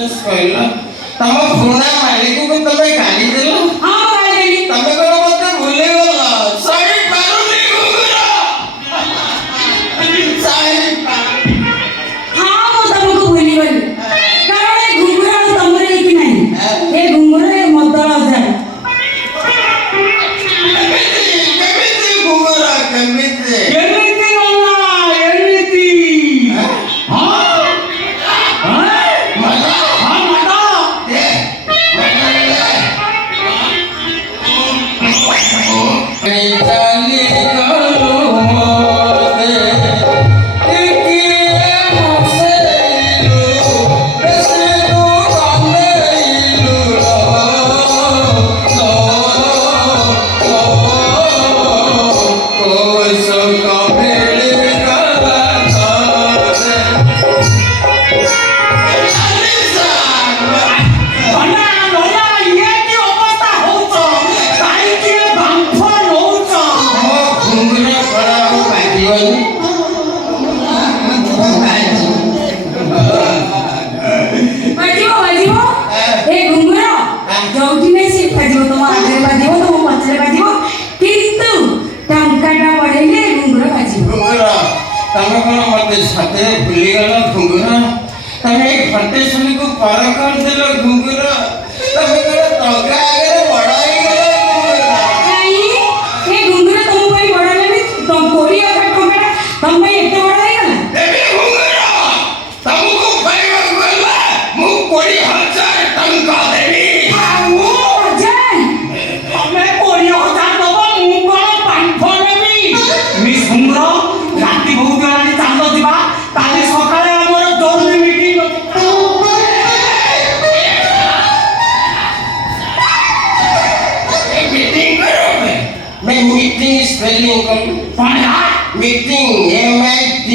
କହିଲ ତମ ପୁରୁଣା ମାଲିକକୁ ତମେ ଗାଳି ଦେଲ? ହଁ ଗାଳି ତମେ କଣ ମତେ ଭୁଲିଗଲ? ସହି ପାରୁନି ଘୁଙ୍ଗୁର, ସହି ପାରୁନି। ହଁ ମୁଁ ତମକୁ ଭୁଲିଗଲି, କାରଣ ଏ ଘୁଙ୍ଗୁର ଆଉ ତମର ହେଇକି ନାହିଁ। ଏ ଘୁଙ୍ଗୁର ଏ ମଦଳ ଅଜା। କେମିତି ଘୁଙ୍ଗୁର, କେମିତି? ଏମିତି ନନା, ଏମିତି। ହଁ ତମେ କଣ ମତେ ସତେ ଭୁଲିଗଲ ଘୁଙ୍ଗୁର? ତମେ ଏଇ ଘଣ୍ଟେଶ୍ୱରୀକୁ ପର କରିଦେଲ ଘୁଙ୍ଗୁର। ତମେ କଣ ଟଙ୍କା ଆଗରେ ବଡ ହେଇଗଲ ଏ ଘୁଙ୍ଗୁର ତମ ପାଇଁ ବଡ ହେଲାନି, 20,000 ଟଙ୍କା ତମ ପାଇଁ ଏତେ ବଡ ହେଇଗଲା? ଦେବୀ ଘୁଙ୍ଗୁର, ତମକୁ ପାଇବାକୁ ଗଲେ ମୁଁ 20,000 ଟଙ୍କା ଦେବି। ତମେ 20,000 ଦବ, ମୁଁ କଣ ପାଣ୍ଠ ନେବି? ମିସ୍ ଘୁଙ୍ଗୁର, ରାତି ବହୁତ ହେଲାଣି, ଚାଲ ଯିବା। କାଲି ସକାଳେ ଆମର ଜରୁରୀ ମିଟିଂ ଅଛି। मीटिंग करो मैं मीटिंग स्पेलिंग करूं। कौन है? Meeting M I T